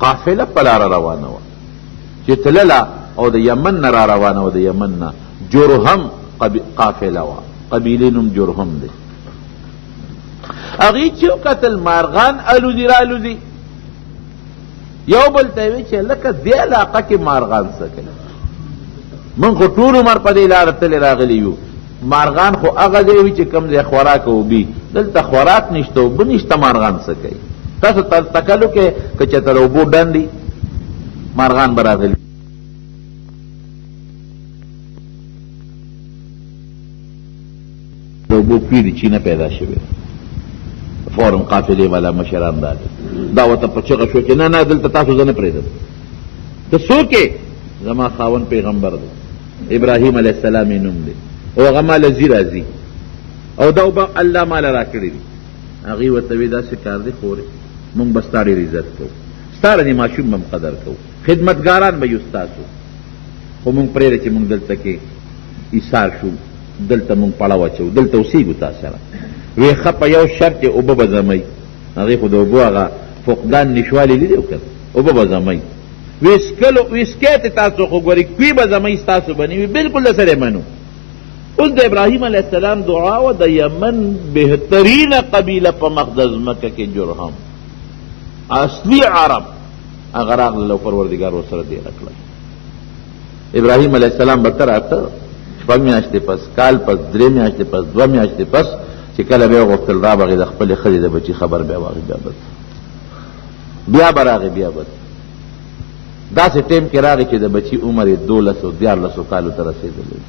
قافله په لاره روانه وه چې تلله او د یمن نه را روانه وه، د یمن نه جرهم قافله وه، قبیلې نوم جرهم دی. هغې چې وکتل مارغان الوزي را الوزي، یو بل ته یې وی چې لکه دې علاقه کې مارغان څه کوي، موږ خو ټول عمر په دې لاره تلې راغلي یو، مارغان خو هغه ځای وي چې کوم ځای خوراک اوبي، دلته خوراک نشته اوبه نشته، مارغان څه کوي؟ تاسو تکلو کې که چېرته د اوبو ډنډ وي مارغان به راغلي د اوبو پیډې چینه پیدا شوې، فورن قافلې والا مشران راغلي، دا ورته په چغه شو چې نه نه دلته تاسو زه نه پرېږدم. ته څوک یې؟ زما خاوند پیغمبر دی، ابراهیم علیه السلام یې نوم دی، او هغه ماله ځي راځي، او دا اوبه الله ماله را کړي دي. هغې ورته وی داسې کار دی خورې مونږ به ستا ډېر عزت کوو، ستا رنې ماشوم به قدر کوو، خدمتګاران به یو ستاسو، خو مونږ پرېږده چې مونږ دلته کې ایثار شو، دلته مونږ پړه واچوو، دلته اوسېږو تا سره. وی ښه په یو شرط یې اوبه به زمئ، هغې خو د اوبو هغه فقدان نشوالی لیدی وکړ، اوبه به زمئ. ویسکی ته تاسو خو ګورئ کوی به زمئ ستاسو به نه وي، بلکل درسره منو. اوس د ابراهیم علیه السلام دعا و د یمن بهترینه قبیله په مقدس مکه کې جرهم، اصلي عرب، هغه راغلل او پروردګار ورسره دېره کړل. ابراهیم علیه السلام به ته راته شپږ میاشتې پس، کال پس، درې میاشتې پس، دوه میاشتې پس چې کله به یې غوښتل را بغې د خپلې ښځې د بچي خبر بیا واغې بیا به راغې بیا به داسې ټیم کې راغی چې د بچي عمر یې 12 کالو ته رسېدلی،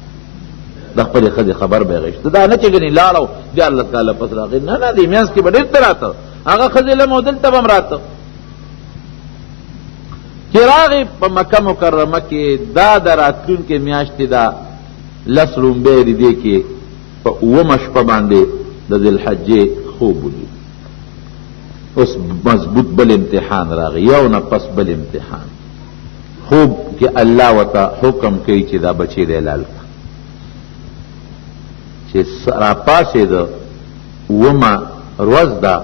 د خپلې ښځې خبر به یې غېشته، دا نه چې ګنې لاړ او 14 کاله پس راغی، نه نه، دې منځ کې به ډېر ته راته، هغه ښځې لم او دلته به هم راته. چې راغی په مکه مکرمه کې دا د راتلونکې میاشتې دا 10 لومبۍ دي، دې کې په 9مه شپه باندې د ذوالحجې خوب ولید. اوس مضبوط بل امتحان راغی، یو نه پس بل امتحان. خوب کې الله ورته حکم کوي چې دا بچی دی حلال کړه، چې راپاڅېده 9مه ورځ ده،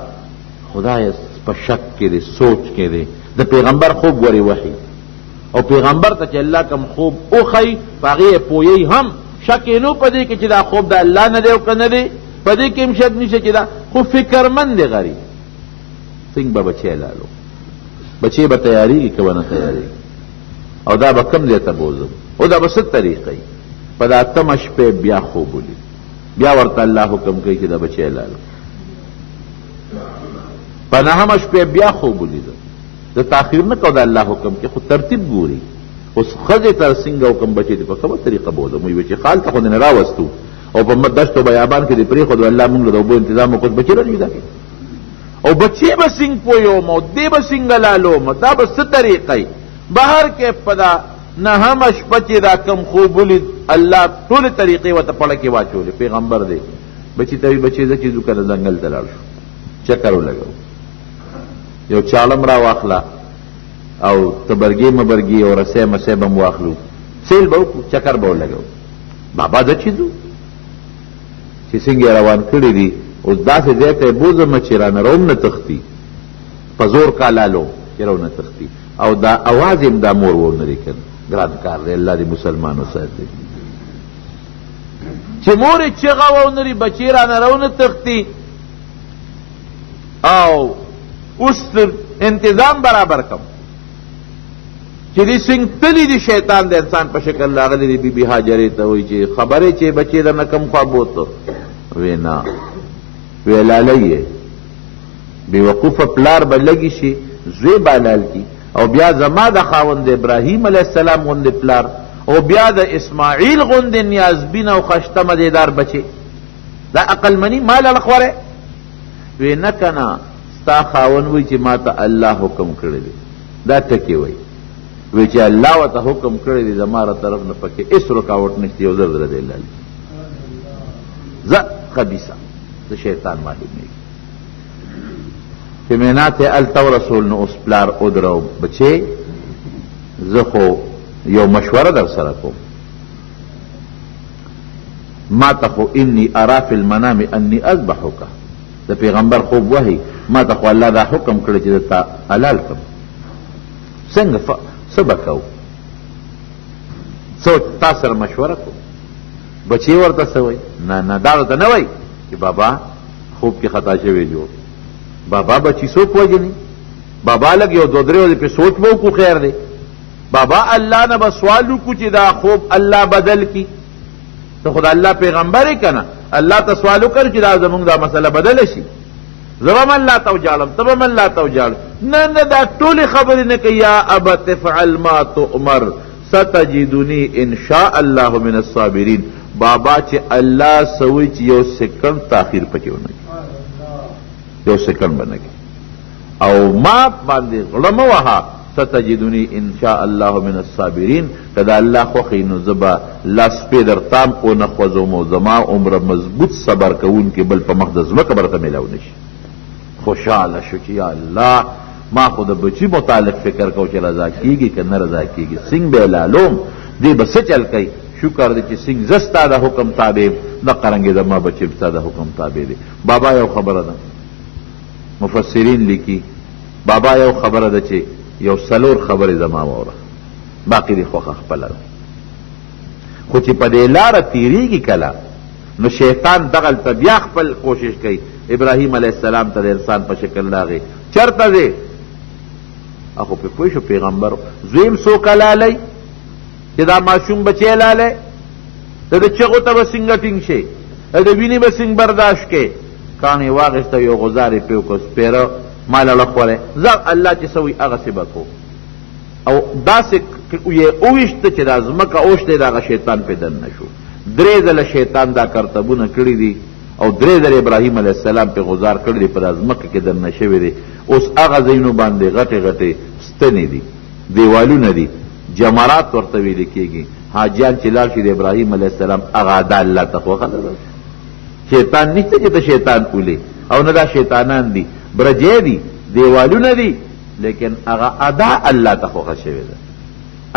خدای په شک کې دی، سوچ کې دی، د پیغمبر خوب ورې وحي، او پیغمبر ته چې الله کوم خوب وښی په هغې یې پوهیږي هم، شک یې نو په دې کې چې دا خوب د الله نه دی او که نه دی، په دې کې هم شک نشته چې دا، خو فکرمند دی غریب، څنګه به بچی حلالو، بچی به تیارېږي که به نه تیارېږي، او دا به کوم ځای ته بوځم، او دا به څه طریقه په دا 8مه شپې بیا خوب ولید، بیا ورته الله حکم کوي چې دا بچی حلالو. په 9مه شپې بیا خوب ولیده، د تاخیر نه کو د الله حکم کې، خو ترتیب ګوري. اوس ښځې ته څنګه حکم بچی دی په کومه طریقه بوځم، وایي چې خال ته خو دې نه راوستو او په دشت و بیابان کې دې پرېښودو، الله مونږ له د اوبو انتظام وکړو، بچی را پیدا کړي، او بچی به څنګه پویوم او دې به څنګه لالوم، دا به څه طریقه وي. بهر کې په دا 9مه شپه چې دا کم خوب ولید، الله ټولې طریقې ورته پړه کې واچولې، پیغمبر دی بچی ته وایي بچی زه چې ځو که د ځنګل ته لاړ شو، چکر ولګو، یو چالم را واخله او تبرګي مبرګي او رسۍ مسۍ به م واخلو، سیل به وکړو، چکر به ولګو، بابا زه چې ځو چې څنګه روان کړي دي، اوس داسې ځای ته یې بوځم چې رانه روم نه تښتي، په زور کالالو چې رو نه تښتي، او دا اواز یې دا مور ورنري کړ، ګران کار دی، الله دې مسلمانو ساتي، چې مور یې چغه ورنري بچی رانه رو نه تښتي، او اوس انتظام برابر کم چې دې څنګه تلي دي، شیطان د انسان په شکل راغلی دی، بی بی هاجرې ته وایي چې خبرې چې بچی درنه کم خوا بوته، وی نه، وی لالی یې بېوقوفه پلار به لږي شي، زوی به حلال کي، او بیا زما د خاوند ابراهیم علیه السلام غوندې پلار، او بیا د اسماعیل غوندې نیازبین او خشته مزېدار بچی، دا عقل مني ما لاله خوری؟ وی نه که نه، ستا خاوند وایي چې ما ته الله حکم کړی دی، دا ټکې وایي، وی چې الله ورته حکم کړی دی زما را طرف نه پکې هېڅ رکاوټ نشته، یو زر زره دی لالي، زه خبیثه د شیطان معلومېږي. چې مینات یې هلته ورسول، نو اوس پلار ودرو، بچې زه خو یو مشوره در سره کوم، ما ته خو انی ارا فی المنام انی اذبحک، د پیغمبر خوب وحی، ما ته خو الله دا حکم کړی چې درته حلال کړم، څنګه څه به کوو څه تا سره مشوره کوو بچی ورته څه وایي نه دا ورته نه وایي چې بابا خوب کې خطا شوی جوړ بابا بچی څوک وجني بابا لږ یو دو درې ورځې پې سوچ به وکړو خیر دی بابا الله نه به سوال وکړو چې دا خوب الله بدل کی ته خو د الله پیغمبر یې که نه الله ته سوال وکړو چې دا زمونږ دا مسله بدله شي زه به م الله ته وجاړم ته به م الله ته وجاړم نه دا ټولې خبرې نه کوي یا ابت افعل ما تؤمر ستجدني ان شاء الله من الصابرین بابا چې الله سوي چې یو سکند تاخیر پکې ونه کړي یو سکند به نه کړي او ما باندې غړه مه وهه ستجدني ان شاء الله من الصابرین که د الله خوښوي نو زه به لاس پې در تام ونه خوځوم او زما عمره مضبوط صبر کوونکي بل په مخ د ځمکه به راته میلاو نه شي خوشحاله شو چې یا الله ما خو د بچي متعلق فکر کو چې رضا کیږي که نه رضا کیږي سنگ به لالوم دی به څه چل کوي شکر دی چې سنگ زه ستا د حکم تابع د قرنګې زما بچي ستا د حکم تابع دی بابا یو خبره ده مفسرین لیکي بابا یو خبره ده چې یو څلور خبرې زما واوره باقي دی خوښه خپله ده خو چې په دې لاره تیریږي کله نو شیطان دغلته بیا خپل کوشش کوي ابراهیم علیه السلام ته د انسان په شکل راغی چرته دی اخو پې پوه شو پیغمبر زویم څوک لالی چې دا ماشوم بچی لالی ته د چغو ته به څنګه ټینګ شي د وینې به څنګه برداشت کې کاڼې واخېسته یو غزار یې پې وکړ سپېره ما لړه خوړی زه الله چې څه وایي هغسې به کوو او داسې یې اوویشته چې دا ځمکه اوش دی د هغه شیطان پې دننه شو درې ځله شیطان دا کرتبونه کړي دي او درې ځله ابراهیم علیه السلام پې غزار کړی دی په دا ځمکه کې دننه شوی دی اوس هغه ځایونو باندې غټې غټې ستنې دي دیوالونه دي جمرات ورته ویل کېږي حاجیان چې لاړ شي د ابراهیم علیه السلام هغه ادا الله ته خوښه ده شیطان نشته چې ته شیطان پولې او نه دا شیطانان دي برجې دي دیوالونه دي لیکن هغه ادا الله ته خوښه شوې ده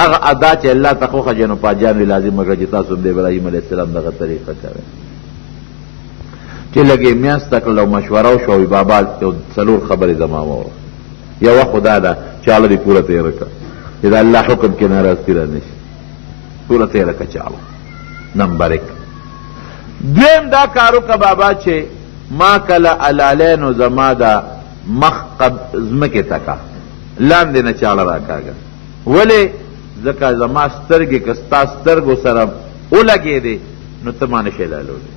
هغه ادا چې الله ته خوښه شي نو پاجان وی لازم وکړه چې تاسو د ابراهیم علیه السلام دغه طریقه کوئ چې لږې میاشته کړل او مشوره وشوه بابا یو څلور خبرې زما واوره یوه خدا ده چې هله دې پوره تېره کړه چې د الله حکم کې ناراضګي را نه شي پوره تېره کړه چاړه نمبر 1 دویم دا کار وکړه بابا چې ما کله علالی نو زما د مخ ځمکې ته کا لاندې نه چاړه راکاږه ولې ځکه زما سترګې که ستا سترګو سره ولګېدې نو ته ما نشی لالولی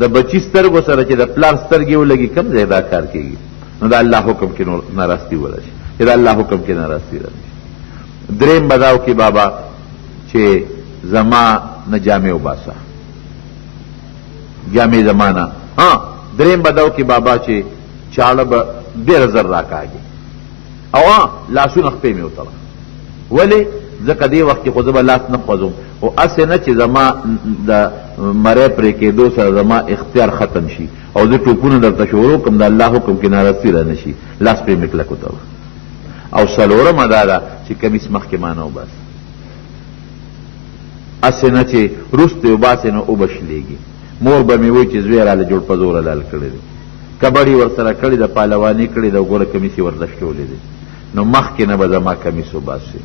د بچی سترګو سره چې د پلار سترګې ولګي کم ځای دا کار کېږي نو د الله حکم کې ناراستی ورشي چې د الله حکم کې ناراستی راشي دریم به دا وکړي بابا چې زما نه جامې وباسه جامې زما نه دریم به دا وکړي بابا چې چاړه به ډېره زر راکاږي او لاسونه خپې مې وتړه ولې ځکه دې وخت کې خو زه به لاس نه خوځوم خو هسې نه چې زما د مرۍ پرې کېدو سره زما اختیار ختم شي او زه ټوپونه درته شروع کړم د الله حکم کې ناراستی را نه شي لاس پرې مې کلک وتړه او څلورمه دا ده چې کمیس مخکې ما نه وباسي هسې نه چې وروسته وباسې نو اوبه شلېږي مور به مې وایي چې زوی راله جوړ په زوره لال کړی دی کبډي ورسره کړې ده پهلواني کړې ده وګوره کمیس یې ورته شکولی دی نو مخکې نه به زما کمیس وباسي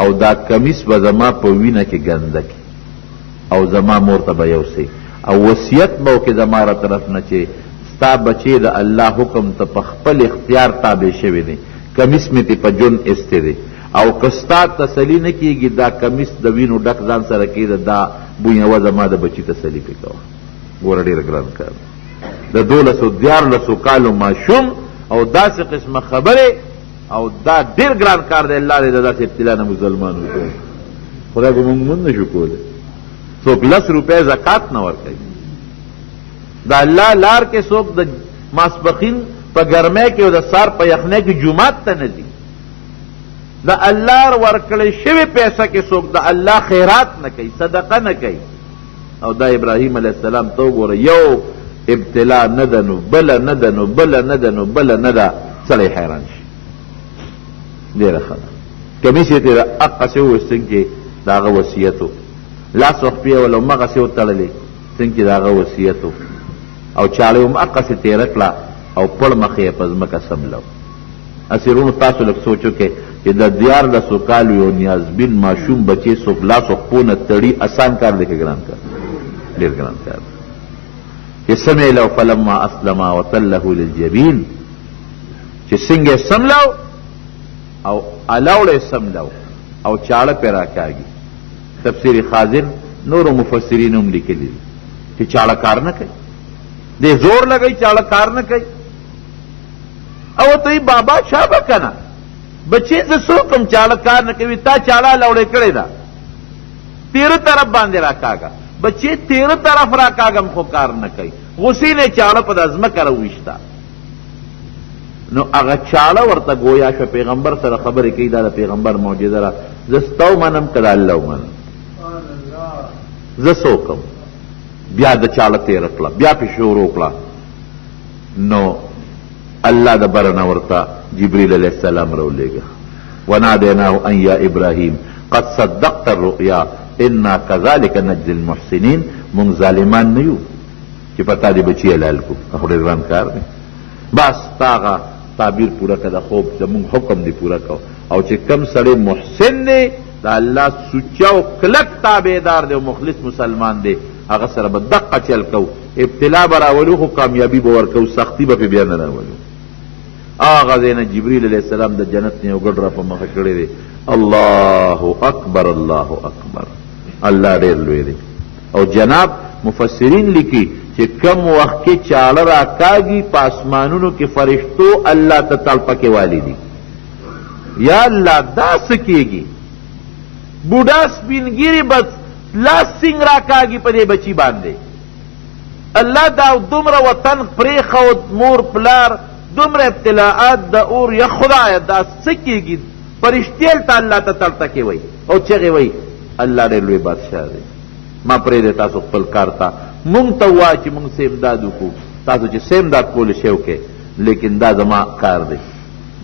او دا کمیس به زما په وینه کې ګنده کې او زما مور ته به یوسي او وصیت به وکړي زما را طرف نه چې ستا بچې د الله حکم ته په خپل اختیار تابع شوي دی کمیس مې تې په جون ایستی دی او که ستا تسلي نه کېږي دا کمیس د وینو ډک ځان سره کېده دا بویوه زما د بچي تسلي پې کوه ګوره ډېره ګران کار د 12 کالو ماشوم او داسې قسمه خبرې او دا ډېر ګران کار دی الله دې د داسې ابتلا نه مسلمان وکړي خدای به موږ مونږ نه شو کولی څوک 10 روپۍ زکات نه ورکوي د الله لار کې څوک د ماسپښین په ګرمۍ کې او د سار په یخنۍ کې جومات ته نه ځي د الله ورکړې شوې پیسه کې څوک د الله خیرات نه کوي صدقه نه کوي او دا ابراهیم علیه السلام ته وګوره یو ابتلا نه ده نو بله نه ده نو بله نه ده نو بله نه ده سړی حیران شي ډېره ښه ده کمیس یې تېره هغسې وویستن چې د هغه وصیت و لاس وخپې یې ول همغسې وتړلې څنګه چې د هغه وصیت و او چاړه یې هم هغسې تېره کړه او پړ مخې یې په ځمکه سملو اسیرونو تاسو لږ سوچو کې چې د 14 کالو یو نیازبین ماشوم بچی څوک لاس او پښو نه تړي اسان کار دی که ګران کار؟ ډېر ګران کار دی. چې سمع له فلما اسلما وتله للجبین، چې څنګه سملو او الاوړې سملو او چاړه پې راکاږي. تفسیر خازن نورو مفسرین هم لیکلي چې چاړه کار نه کوي، دې زور لګوي چاړه کار نه کوي. او ته بابا شابه کنه بچی زه څوک یم چاړه کار نه کوي، تا چاړه الاوړې کړې ده، تیره طرف باندې راکاږه. بچی تیره طرف راکاږم خو کار نه کوي، غصې نه چاړه په د ځمکه راویشته. نو هغه چاړه ورته گویا شوه، پیغمبر سره خبرې کوي، دا د پیغمبر معجزه ده. زه ستا ومنم که د الله ومنم؟ زه څوک یم؟ بیا د چاړه تیره کړه، بیا پې شروع کړه. نو الله د بره نه ورته جبریل علیه السلام راولېږه. ونادیناه ان یا ابراهیم قد صدقت الرؤیا انا کذلک نجزی المحسنین. مونږ ظالمان نه یو چې په تا دې بچي حلال کړو، خو ډېر ګران کار دی. بس تا هغه تعبیر پوره کړه، د خوب زمونږ حکم دی پوره کو. او چې کم سړی محسن دی د الله سوچه او کلک تابعدار دی او مخلص مسلمان دی، هغه سره به دقه چل کو. ابتلا به راولو خو کامیابي به ورکو، سختی به پې بیا نه راولو. هغه ځای نه جبریل علیه السلام د جنت نه یو ګډ را په مخه کړی دی. الله اکبر الله اکبر، الله ډېر لوی دی. او جناب مفسرین لیکي چې کم وخت کې چاړه راکاږي په اسمانونو کې فرشتو الله ته تړپکې والی دي. یا الله دا څه کېږي؟ بوډا سپینګیري بس لاس سنګ راکاږي په دې بچي باندې. الله دا دومره وطن پرېښود، مور پلار، دومره ابتلاعات د اور. یا خدایه دا څه کېږي؟ فرشتې ته الله ته تړتکې وایي او چغې وایي. الله ډېر لوی بادشاه دی. ما پرېږدی تاسو خپل کار ته، مونږ ته ووایه چې مونږ څه امداد وکړو. تاسو چې څه امداد کولی شئ وکړئ، لیکن دا زما کار دی.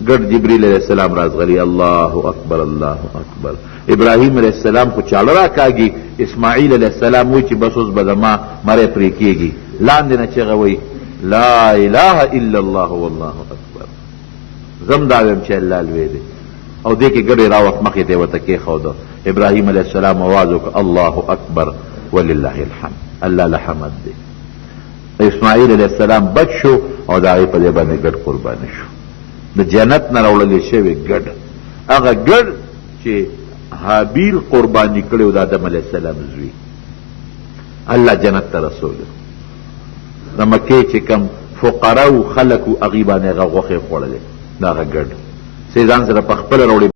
ګډ جبریل علیه السلام رازغلي. الله اکبر الله اکبر. ابراهیم علیه السلام خو چاړه راکاږي، اسماعیل علیه السلام وایي چې بس اوس به زما مری پرې کېږي. لاندې نه چغه وایي لا اله الا الله والله اکبر. زم دا ویم چې الله لوی دی. او دې کې ګډې راوخت مخې ته ورته کېښوده. ابراهیم علیه السلام آواز وکړه الله اکبر ولله الحمد، الله له حمد دی. اسماعیل علیه السلام بچ شو او د هغې په دې باندې ګډ قرباني شو. د جنت نه راوړلې شوې ګډ، هغه ګډ چې حابیل قرباني کړی و د آدم علیه السلام زوی، الله جنت ته رسولو. د مکې چې کم فقراو خلک و هغې باندې هغه غوښې خوړلې، د هغه ګډ ځان سره په خپله راوړي.